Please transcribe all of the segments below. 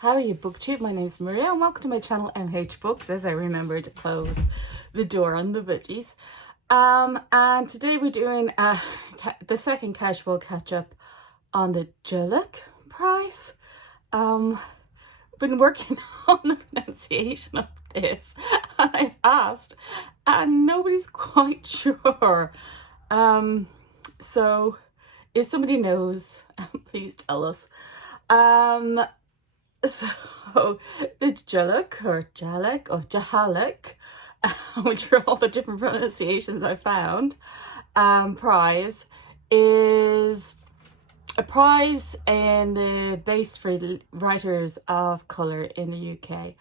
How are you, BookTube? My name's Myriad and welcome to my channel MH Books, as I remember to close the door on the budgies. And today we're doing the second casual catch-up on the Jhalak prize. Been working on the pronunciation of this and I've asked and nobody's quite sure. So if somebody knows, please tell us. So the Jhalak or Jhalak, which are all the different pronunciations I found, prize is a prize based for writers of colour in the UK.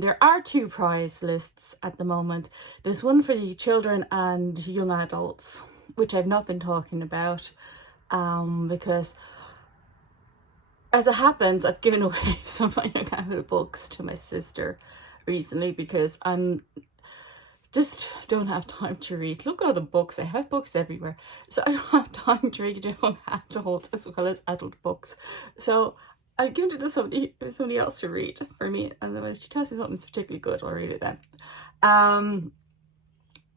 There are two prize lists at the moment. There's one for the children and young adults, which I've not been talking about because as it happens, I've given away some of my young adult books to my sister recently because I'm just don't have time to read. Look at all the books. I have books everywhere. So I don't have time to read young adult as well as adult books. So I've given it to somebody else to read for me. And then when she tells me something's particularly good, I'll read it then.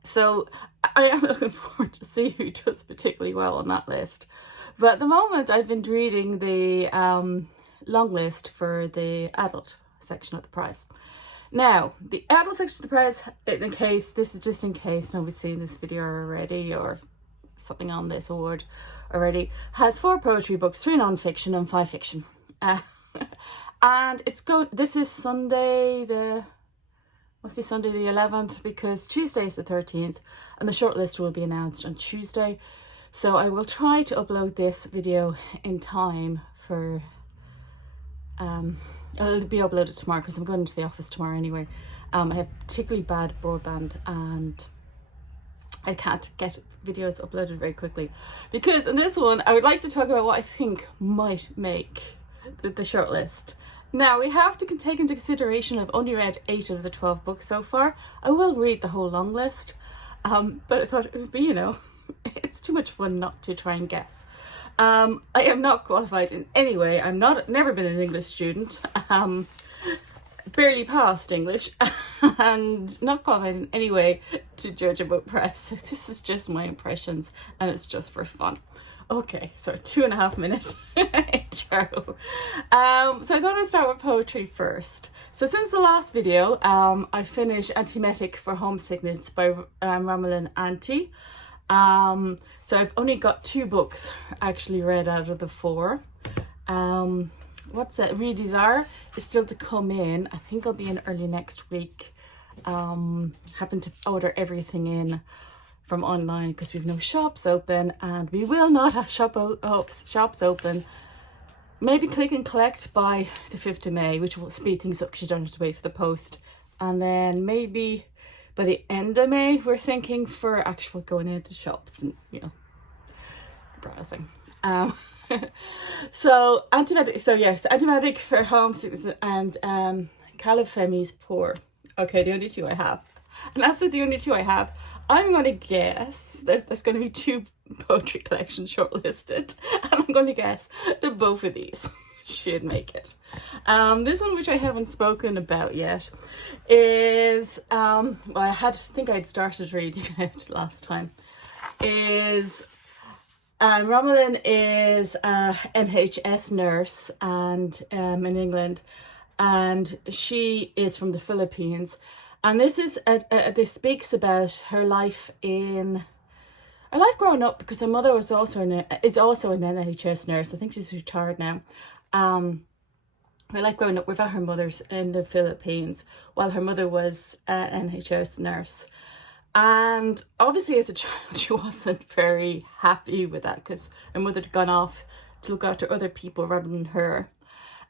So I am looking forward to see who does particularly well on that list. But at the moment, I've been reading the long list for the adult section of the prize. Now, the adult section of the prize, this is just in case nobody's seen this video already or something on this award already, has 4 poetry books, 3 non-fiction and 5 fiction. And this is Sunday must be Sunday the 11th because Tuesday is the 13th and the shortlist will be announced on Tuesday. So I will try to upload this video in time for, it'll be uploaded tomorrow because I'm going into the office tomorrow anyway. I have particularly bad broadband and I can't get videos uploaded very quickly. Because in this one, I would like to talk about what I think might make the shortlist. Now, we have to take into consideration I've only read 8 of the 12 books so far. I will read the whole long list, but I thought it would be, it's too much fun not to try and guess. I am not qualified in any way. Never been an English student, barely passed English, and not qualified in any way to judge a book press. So this is just my impressions, and it's just for fun. Okay, so 2.5 minute intro. So I thought I'd start with poetry first. So since the last video, I finished Antimetic for Homesickness by Romalyn Ante. So I've only got 2 books actually read out of the 4. Redesire is still to come in. I think I'll be in early next week. Having to order everything in from online because we've no shops open and we will not have shops open. Maybe click and collect by the 5th of May, which will speed things up because you don't have to wait for the post. And then maybe by the end of May, we're thinking for actual going into shops and, browsing. So Antimetic for Homesickness and Femi's Poor. Okay, the only 2 I have. And as with the only 2 I have, I'm going to guess that there's going to be 2 poetry collections shortlisted. And I'm going to guess that both of these should make it. This one, which I haven't spoken about yet, is I think I'd started reading it last time. Is Romalyn is a NHS nurse and in England, and she is from the Philippines. And this speaks about her life growing up because her mother is also an NHS nurse. I think she's retired now. Her life growing up without her mother's in the Philippines while her mother was an NHS nurse. And obviously as a child she wasn't very happy with that because her mother had gone off to look after other people rather than her.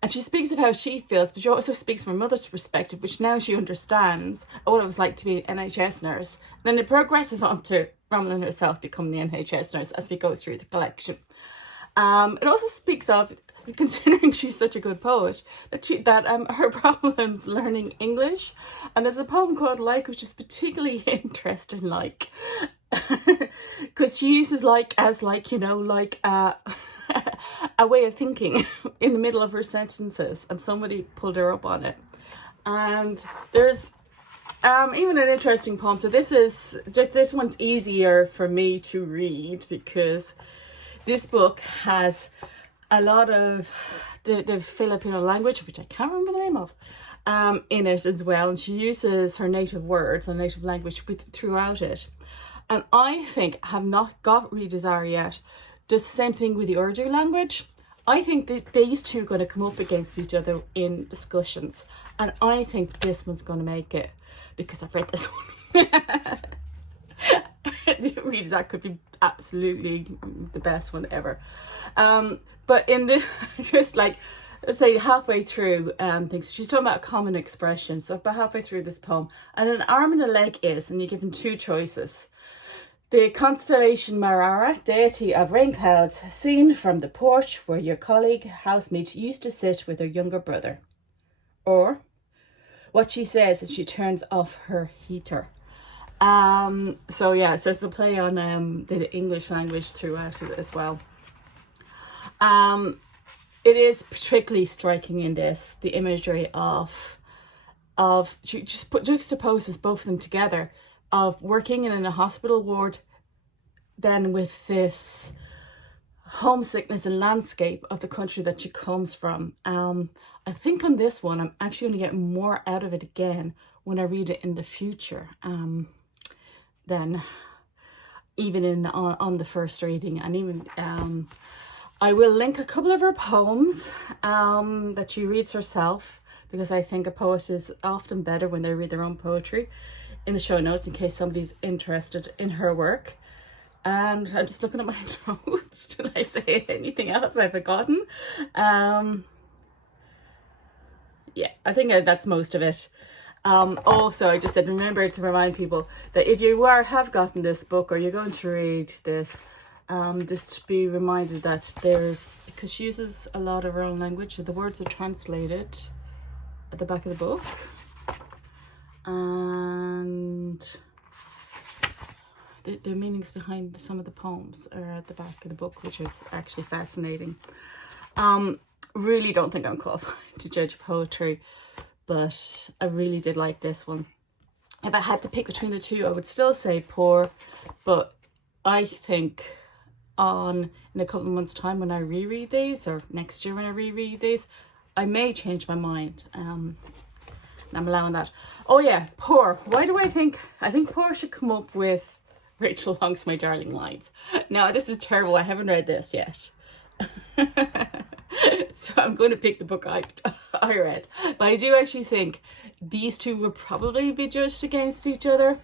And she speaks of how she feels, but she also speaks from her mother's perspective, which now she understands what it was like to be an NHS nurse. And then it progresses on to Romalyn herself becoming the NHS nurse as we go through the collection. It also speaks of, considering she's such a good poet, that her problems learning English. And there's a poem called Like, which is particularly interesting, because she uses like as a way of thinking in the middle of her sentences, and somebody pulled her up on it. And there's even an interesting poem. So this one's easier for me to read because this book has a lot of the Filipino language, which I can't remember the name of, in it as well. And she uses her native words and native language throughout it. And I think, have not got Read Desire yet, does the same thing with the Urdu language. I think that these two are going to come up against each other in discussions. And I think this one's going to make it because I've read this one. Read Desire could be absolutely the best one ever. But in the, just like, let's say halfway through things, she's talking about a common expression. So about halfway through this poem, and an arm and a leg is, and you're given two choices. The constellation Marara, deity of rain clouds, seen from the porch where your colleague housemate used to sit with her younger brother. Or what she says as she turns off her heater. So yeah, it says the play on the English language throughout it as well. It is particularly striking in this, the imagery of she just juxtaposes both of them together, of working in a hospital ward, then with this homesickness and landscape of the country that she comes from. I think on this one, I'm actually going to get more out of it again when I read it in the future, than even on the first reading. And even I will link a couple of her poems that she reads herself, because I think a poet is often better when they read their own poetry, in the show notes in case somebody's interested in her work. And I'm just looking at my notes. Did I say anything else I've forgotten? Yeah, I think that's most of it. Also, I just said, remember to remind people that if you have gotten this book or you're going to read this, just be reminded that because she uses a lot of her own language, the words are translated at the back of the book. And the meanings behind some of the poems are at the back of the book, which is actually fascinating. Really don't think I'm qualified to judge poetry, but I really did like this one. If I had to pick between the two, I would still say Poor, but I think in a couple of months' time when I reread these, or next year when I reread these, I may change my mind. And I'm allowing that. Oh yeah, Poor. Why do I think Poor should come up with Rachel Long's My Darling Lines. Now, this is terrible. I haven't read this yet. So I'm going to pick the book I read. But I do actually think these two would probably be judged against each other.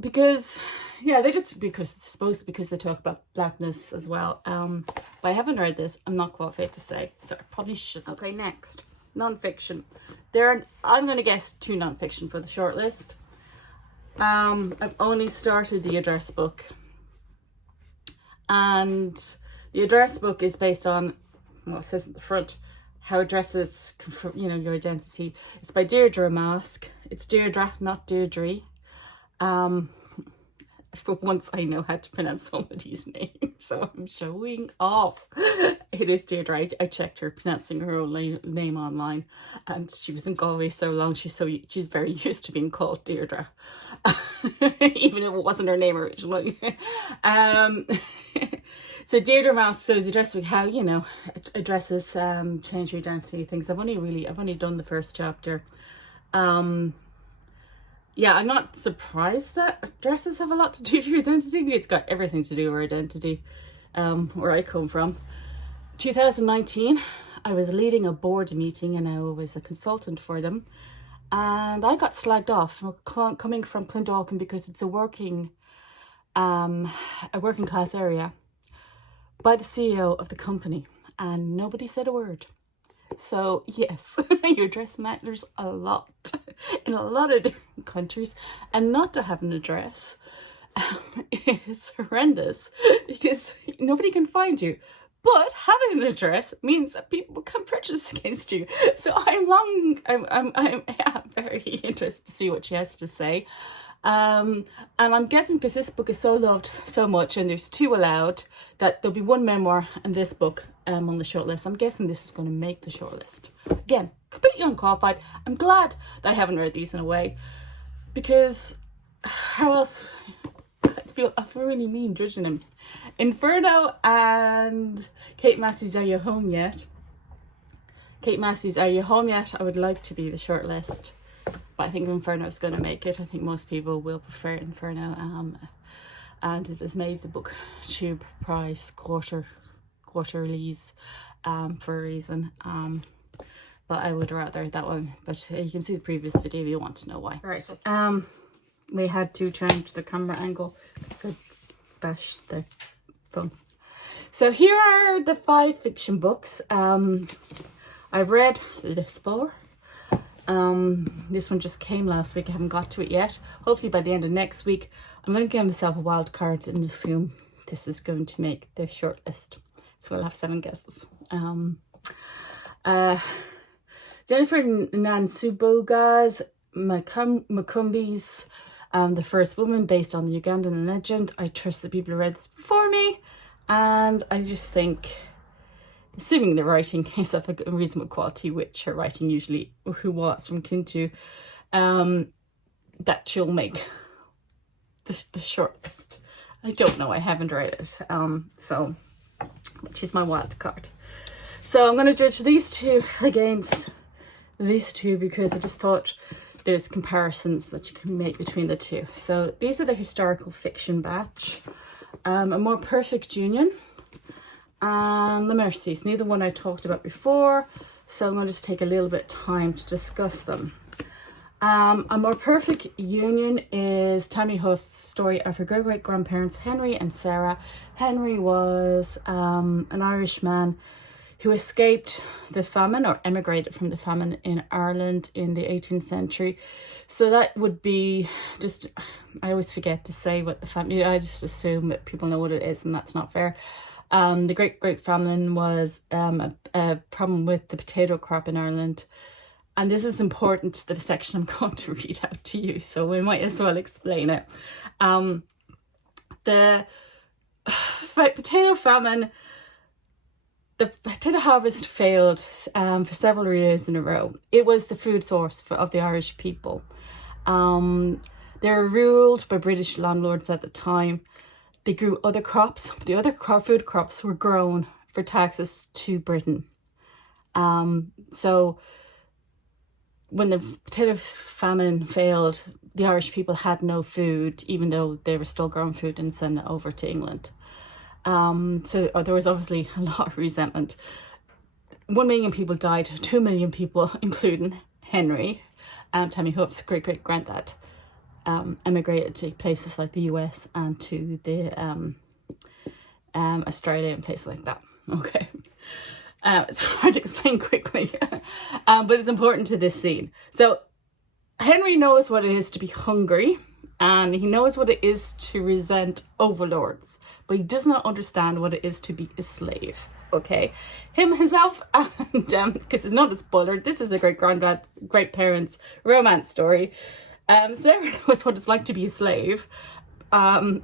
Because they talk about blackness as well. But I haven't read this. I'm not qualified to say. So I probably should. Okay, next. Non-fiction. I'm going to guess 2 non-fiction for the shortlist. I've only started the address book, and the address book is based on, well, it says at the front, how addresses confirm, your identity. It's by Deirdre Mask. It's Deirdre, not Deirdre. For once I know how to pronounce somebody's name, so I'm showing off. It is Deirdre. I checked her pronouncing her own name online, and she was in Galway so long, she's very used to being called Deirdre, even if it wasn't her name originally. So Deirdre Mask, so the address book, how addresses change your identity, things. I've only done the first chapter. Yeah, I'm not surprised that addresses have a lot to do with your identity. It's got everything to do with identity, where I come from. 2019, I was leading a board meeting and I was a consultant for them. And I got slagged off for coming from Clondalkin because it's a working class area, by the CEO of the company. And nobody said a word. So yes, your address matters a lot in a lot of different countries, and not to have an address is horrendous because nobody can find you. But having an address means that people can prejudice against you. So I'm very interested to see what she has to say. And I'm guessing because this book is so loved so much and there's 2 allowed, that there'll be 1 memoir and this book on the shortlist. I'm guessing this is going to make the shortlist. Again, completely unqualified. I'm glad that I haven't read these in a way, because how else? I feel really mean judging them. Inferno and Katy Massey's Are You Home Yet? Katy Massey's Are You Home Yet? I would like to be the shortlist, but I think Inferno is going to make it. I think most people will prefer Inferno, and it has made the booktube prize quarterlies for a reason. But I would rather that one. But you can see the previous video if you want to know why. Right. We had to change the camera angle because I bashed the phone. So here are the 5 fiction books. I've read this 4. This one just came last week. I haven't got to it yet. Hopefully by the end of next week, I'm going to give myself a wild card and assume this is going to make the shortlist. So we'll have 7 guesses. Jennifer Nansubuga's Makumbi's The First Woman, based on the Ugandan legend. I trust the people who read this before me, and I just think, assuming the writing is of a reasonable quality, which her writing usually who was from Kintu, that she'll make the shortlist. I don't know, I haven't read it, so she's my wild card. So I'm going to judge these 2 against these 2 because I just thought there's comparisons that you can make between the 2. So these are the historical fiction batch, A More Perfect Union, and the Mercies. Neither one I talked about before, so I'm going to just take a little bit of time to discuss them. A More Perfect Union is Tammye Huff's story of her great-great-grandparents Henry and Sarah. Henry was an Irish man who escaped the famine or emigrated from the famine in Ireland in the 18th century. So that would be just, I always forget to say what the famine, I just assume that people know what it is, and that's not fair. The Great Famine was a problem with the potato crop in Ireland. And this is important to the section I'm going to read out to you, so we might as well explain it. The potato famine, the potato harvest failed for several years in a row. It was the food source of the Irish people. They were ruled by British landlords at the time. They grew other crops, but the other food crops were grown for taxes to Britain. So when the potato famine failed, the Irish people had no food, even though they were still growing food and sending it over to England. So there was obviously a lot of resentment. 1 million people died, 2 million people, including Henry, Tammye Huff's great-great-granddad, emigrated to places like the US and to the Australia and places like that. Okay. It's hard to explain quickly, but it's important to this scene. So Henry knows what it is to be hungry, and he knows what it is to resent overlords, but he does not understand what it is to be a slave. Okay, himself, and because it's not a spoiler, this is a great parents romance story. Sarah knows what it's like to be a slave, and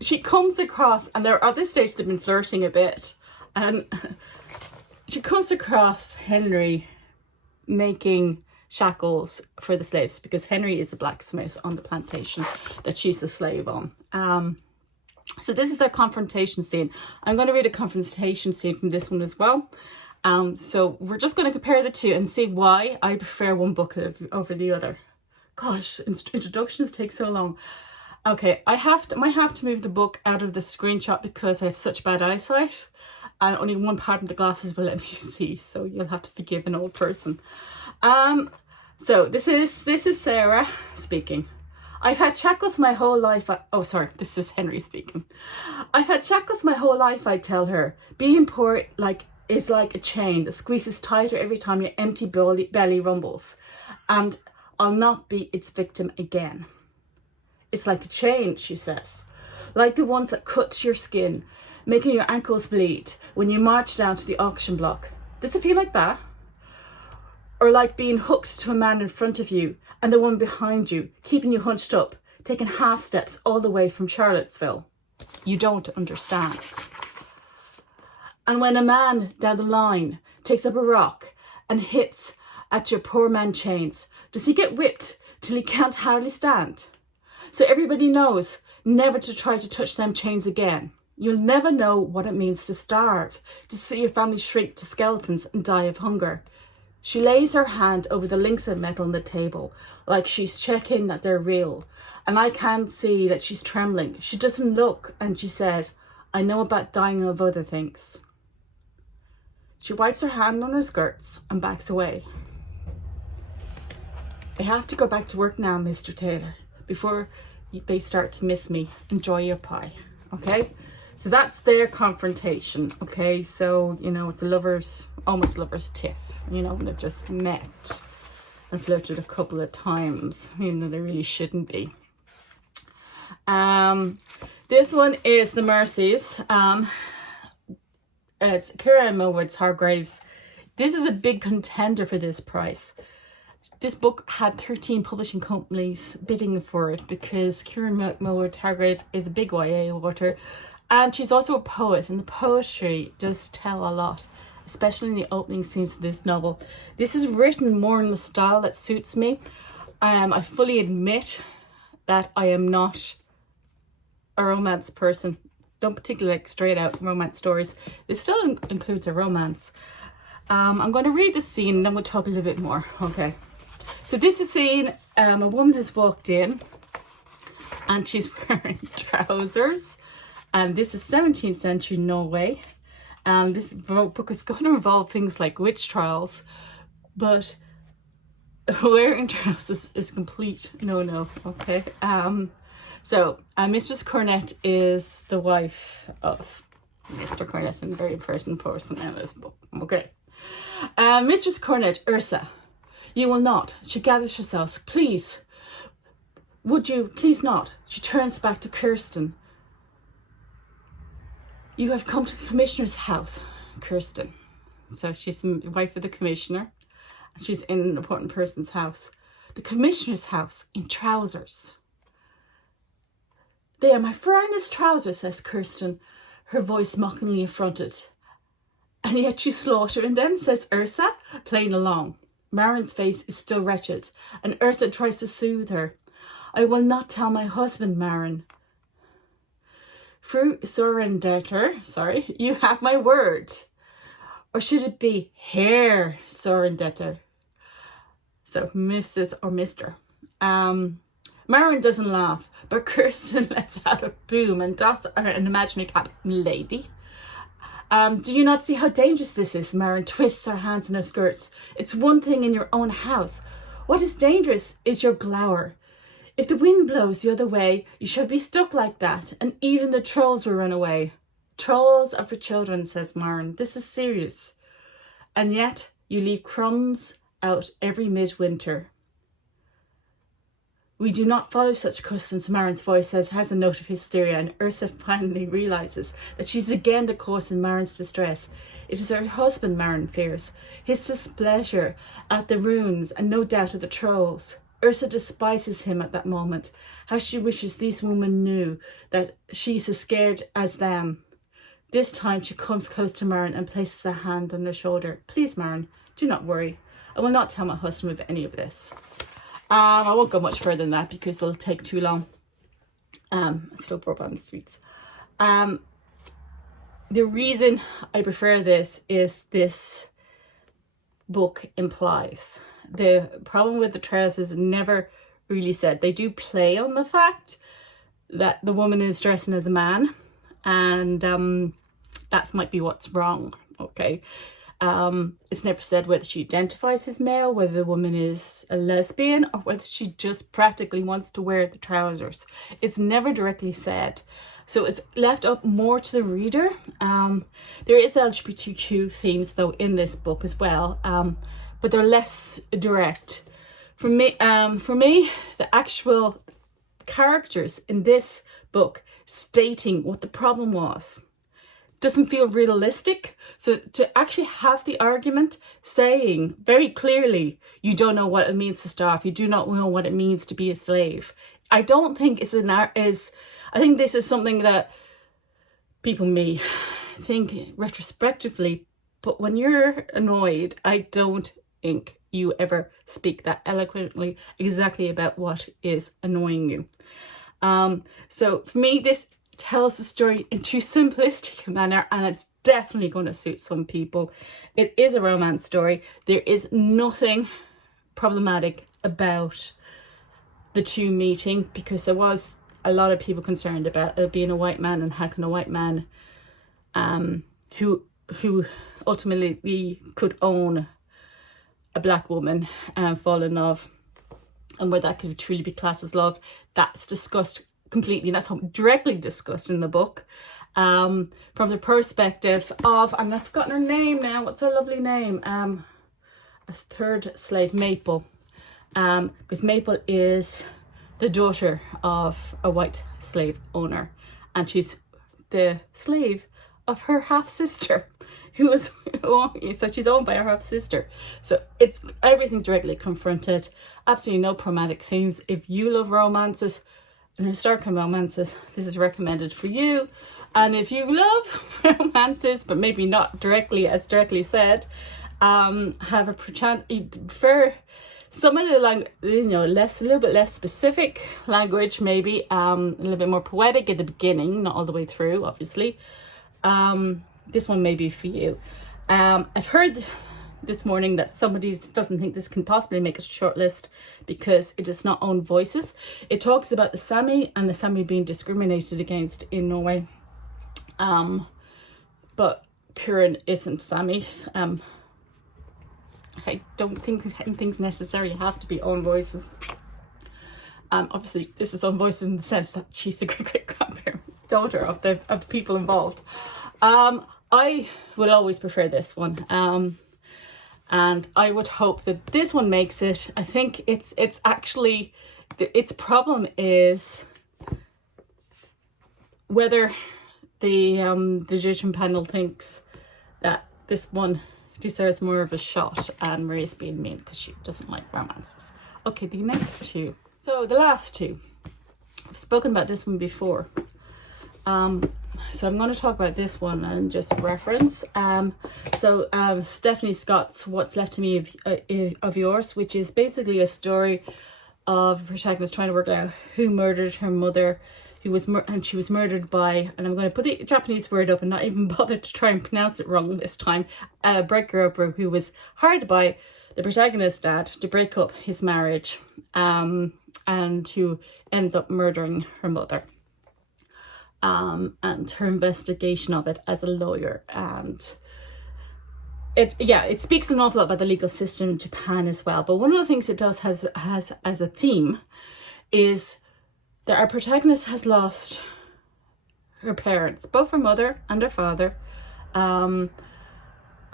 she comes across, and they're at this stage they've been flirting a bit, and she comes across Henry making shackles for the slaves, because Henry is a blacksmith on the plantation that she's a slave on. So this is their confrontation scene. I'm going to read a confrontation scene from this one as well. So we're just going to compare the 2 and see why I prefer one book over the other. Gosh, introductions take so long. Okay, I might have to move the book out of the screenshot because I have such bad eyesight, and only one part of the glasses will let me see, so you'll have to forgive an old person. So this is Sarah speaking. I've had shackles my whole life. This is Henry speaking. I've had shackles my whole life, I tell her. Being poor is like a chain that squeezes tighter every time your empty belly rumbles, and I'll not be its victim again. It's like a chain, she says, like the ones that cut your skin, making your ankles bleed when you march down to the auction block. Does it feel like that? Or like being hooked to a man in front of you and the one behind you, keeping you hunched up, taking half steps all the way from Charlottesville. You don't understand. And when a man down the line takes up a rock and hits at your poor man chains, does he get whipped till he can't hardly stand? So everybody knows never to try to touch them chains again. You'll never know what it means to starve, to see your family shrink to skeletons and die of hunger. She lays her hand over the links of metal on the table, like she's checking that they're real. And I can see that she's trembling. She doesn't look, and she says, I know about dying of other things. She wipes her hand on her skirts and backs away. I have to go back to work now, Mr. Taylor, before they start to miss me. Enjoy your pie, okay? So that's their confrontation, okay? So, you know, it's a almost lovers tiff, you know, when they've just met and flirted a couple of times, even though they really shouldn't be. This one is the Mercies. It's Kiran, Millwood's Hargraves. This is a big contender for this price. This book had 13 publishing companies bidding for it because Kiran Millwood Hargrave is a big YA author, and she's also a poet, and the poetry does tell a lot, especially in the opening scenes of this novel. This is written more in the style that suits me. I fully admit that I am not a romance person. Don't particularly like straight out romance stories. This still includes a romance. I'm going to read the scene and then we'll talk a little bit more. Okay. So this is a scene, a woman has walked in and she's wearing trousers. And this is 17th century Norway. This book is going to involve things like witch trials, but wearing trousers is complete no-no, okay? So Mistress Cornet is the wife of Mr. Cornet, and a very important person in this book, okay? Mistress Cornet, Ursa, you will not. She gathers herself. Please, would you please not? She turns back to Kirsten. You have come to the commissioner's house, Kirsten. So she's the wife of the commissioner, and she's in an important person's house. The commissioner's house in trousers. They are my finest trousers, says Kirsten, her voice mockingly affronted. And yet you slaughter in them, says Ursa, playing along. Marin's face is still wretched, and Ursa tries to soothe her. I will not tell my husband, Marin. Fru Sorendetter, you have my word. Or should it be Herr Sorendetter? So Mrs. or Mr. Marin doesn't laugh, but Kirsten lets out a boom and does an imaginary cap. Lady. Do you not see how dangerous this is? Marin twists her hands in her skirts. It's one thing in your own house. What is dangerous is your glower. If the wind blows the other way, you shall be stuck like that, and even the trolls will run away. Trolls are for children, says Marin. This is serious. And yet you leave crumbs out every midwinter. We do not follow such customs, Marin's voice has a note of hysteria, and Ursa finally realises that she's again the cause in Marin's distress. It is her husband Marin fears, his displeasure at the runes and no doubt of the trolls. Ursa despises him at that moment. How she wishes these women knew that she's as scared as them. This time she comes close to Marin and places a hand on her shoulder. Please, Marin, do not worry. I will not tell my husband of any of this. I won't go much further than that because it'll take too long. Slow burp on the streets. The reason I prefer this is this book implies. The problem with the trousers is never really said. They do play on the fact that the woman is dressing as a man, and that might be what's wrong, okay? It's never said whether she identifies as male, whether the woman is a lesbian, or whether she just practically wants to wear the trousers. It's never directly said. So it's left up more to the reader. There is LGBTQ themes though in this book as well, but they're less direct. For me, the actual characters in this book stating what the problem was doesn't feel realistic. So to actually have the argument saying very clearly, you don't know what it means to starve, you do not know what it means to be a slave, I don't think I think this is something that people may think retrospectively, but when you're annoyed, I don't think you ever speak that eloquently exactly about what is annoying you. So for me, this tells the story in too simplistic a manner, and it's definitely going to suit some people. It is a romance story. There is nothing problematic about the two meeting, because there was a lot of people concerned about it being a white man, and how can a white man who ultimately could own a black woman and fall in love, and where that could truly be classed as love. That's discussed completely, and that's directly discussed in the book, from the perspective of, and I've forgotten her name now, what's her lovely name, a third slave, Maple, because Maple is the daughter of a white slave owner, and she's the slave of her half sister, so she's owned by her half sister. So everything's directly confronted. Absolutely no problematic themes. If you love romances and historical romances, this is recommended for you. And if you love romances, but maybe not directly said, have a chance, you prefer some of the language, a little bit less specific language, maybe a little bit more poetic at the beginning, not all the way through, obviously. This one may be for you. I've heard this morning that somebody doesn't think this can possibly make a shortlist because it does not own voices. It talks about the Sami and the Sami being discriminated against in Norway. But Kiran isn't Sami. I don't think things necessarily have to be own voices. Obviously, this is own voices in the sense that she's the great-great-grandparent daughter of the people involved. I will always prefer this one. And I would hope that this one makes it. I think it's actually, its problem is whether the judging panel thinks that this one deserves more of a shot, and Maria's being mean because she doesn't like romances. Okay, the next two. So the last two. I've spoken about this one before. So I'm going to talk about this one and just reference. Stephanie Scott's What's Left to Me of Yours, which is basically a story of a protagonist trying to work out who murdered her mother, and she was murdered by, and I'm going to put the Japanese word up and not even bother to try and pronounce it wrong this time, Breaker, who was hired by the protagonist's dad to break up his marriage, and who ends up murdering her mother. And her investigation of it as a lawyer, and it speaks an awful lot about the legal system in Japan as well. But one of the things it does has as a theme is that our protagonist has lost her parents, both her mother and her father. Her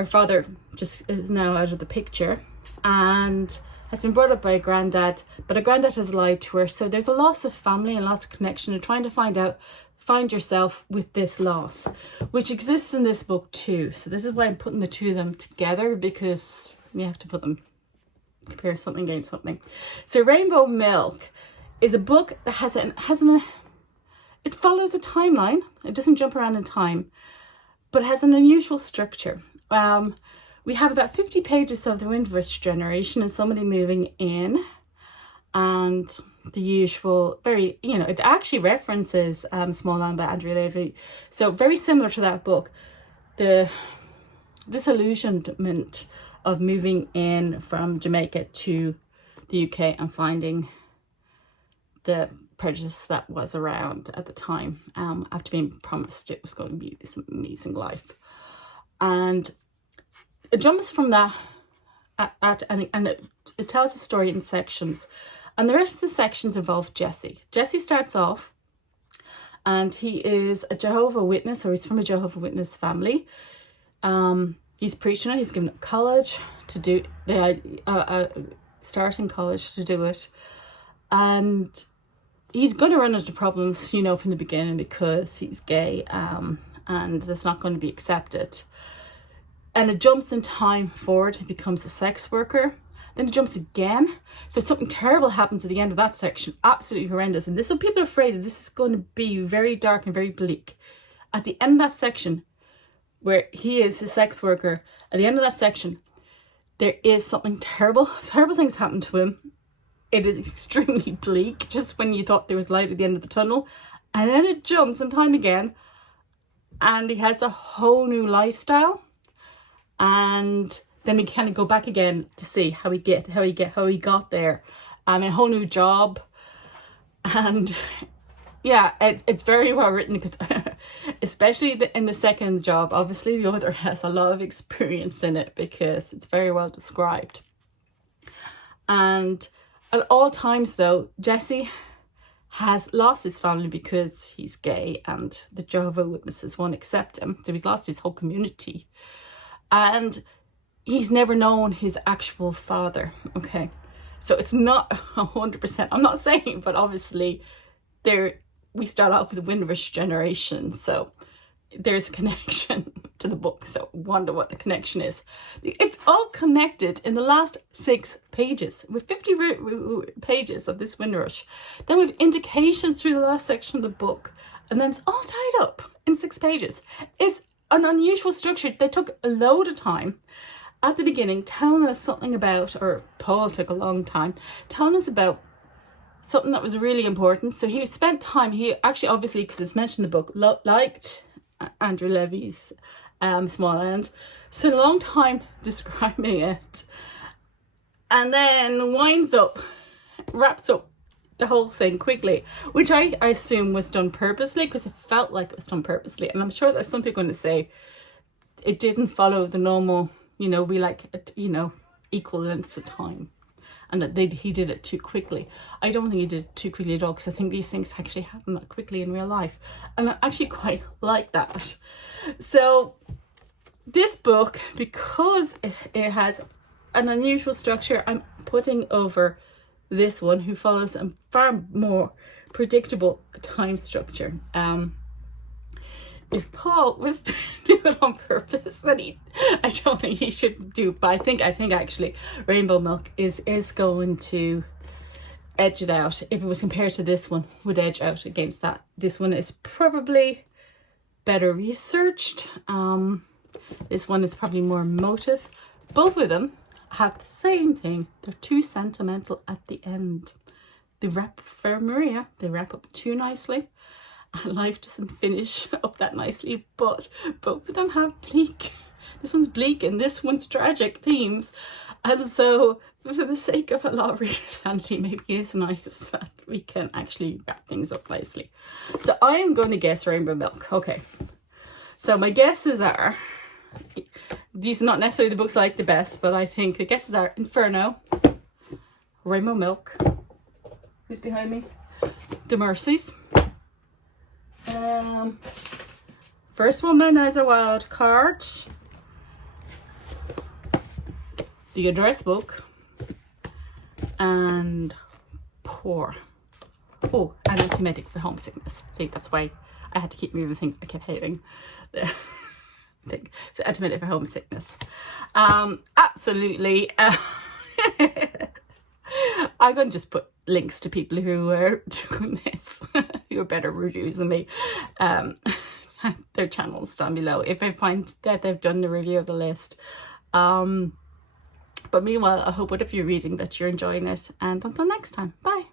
father just is now out of the picture and has been brought up by a granddad, but a granddad has lied to her. So there's a loss of family and loss of connection, and trying to find yourself with this loss, which exists in this book too. So this is why I'm putting the two of them together, because we have to compare something against something. So Rainbow Milk is a book that it follows a timeline. It doesn't jump around in time, but it has an unusual structure. We have about 50 pages of the Windus generation and somebody moving in, and the usual it actually references Small Land by Andrea Levy, so very similar to that book. The disillusionment of moving in from Jamaica to the UK and finding the prejudice that was around at the time, after being promised it was going to be this amazing life, and it jumps from that and it tells the story in sections. And the rest of the sections involve Jesse. Jesse starts off, and he is a Jehovah's Witness, or he's from a Jehovah's Witness family. He's preaching it. He's given up college to do starting college to do it, and he's going to run into problems, from the beginning, because he's gay, and that's not going to be accepted. And it jumps in time forward. He becomes a sex worker. Then it jumps again. So something terrible happens at the end of that section. Absolutely horrendous. And some people are afraid that this is going to be very dark and very bleak. At the end of that section, where he is a sex worker, at the end of that section, there is something terrible. Terrible things happen to him. It is extremely bleak, just when you thought there was light at the end of the tunnel. And then it jumps in time again. And he has a whole new lifestyle. And then we kind of go back again to see how he got there, and a whole new job. And yeah, it's very well written, because especially in the second job, obviously the author has a lot of experience in it, because it's very well described. And at all times though, Jesse has lost his family because he's gay and the Jehovah's Witnesses won't accept him, so he's lost his whole community. And he's never known his actual father, okay? So it's not 100%, I'm not saying, but obviously we start off with the Windus generation, so there's a connection to the book, so wonder what the connection is. It's all connected in the last 6 pages, with 50 pages of this Windrush. Then we have indications through the last section of the book, and then it's all tied up in 6 pages. It's an unusual structure. They took a load of time at the beginning telling us something about, or Paul took a long time, telling us about something that was really important. So he spent time, he actually, obviously, because it's mentioned in the book, liked Andrew Levy's Small Island, spent a long time describing it, and then wraps up the whole thing quickly, which I assume was done purposely, because it felt like it was done purposely. And I'm sure there's some people going to say it didn't follow the normal, we like, equal lengths of time, and that he did it too quickly. I don't think he did it too quickly at all, because I think these things actually happen that quickly in real life, and I actually quite like that. So this book, because it has an unusual structure, I'm putting over this one, who follows a far more predictable time structure. If Paul was to do it on purpose, then I don't think he should do. But I think actually Rainbow Milk is going to edge it out. If it was compared to this one, would edge out against that. This one is probably better researched. This one is probably more emotive. Both of them have the same thing. They're too sentimental at the end. They wrap for Maria. They wrap up too nicely. And life doesn't finish up that nicely, but both of them have bleak. This one's bleak and this one's tragic themes. And so, for the sake of a lot of reader sanity, maybe it's nice that we can actually wrap things up nicely. So I am going to guess Rainbow Milk. Okay. So my guesses are, these are not necessarily the books I like the best, but I think the guesses are Inferno, Rainbow Milk, who's behind me, the Mercies, First Woman as a Wild Card, The Address Book, and Poor. Oh, and Antimetic for Homesickness. See, that's why I had to keep moving. Thing I kept hating the thing. So Antimetic for Homesickness. Absolutely. I'm going to just put links to people who are doing this, who are better reviews than me. Their channels down below if I find that they've done the review of the list. But meanwhile, I hope whatever you're reading that you're enjoying it, and until next time, bye.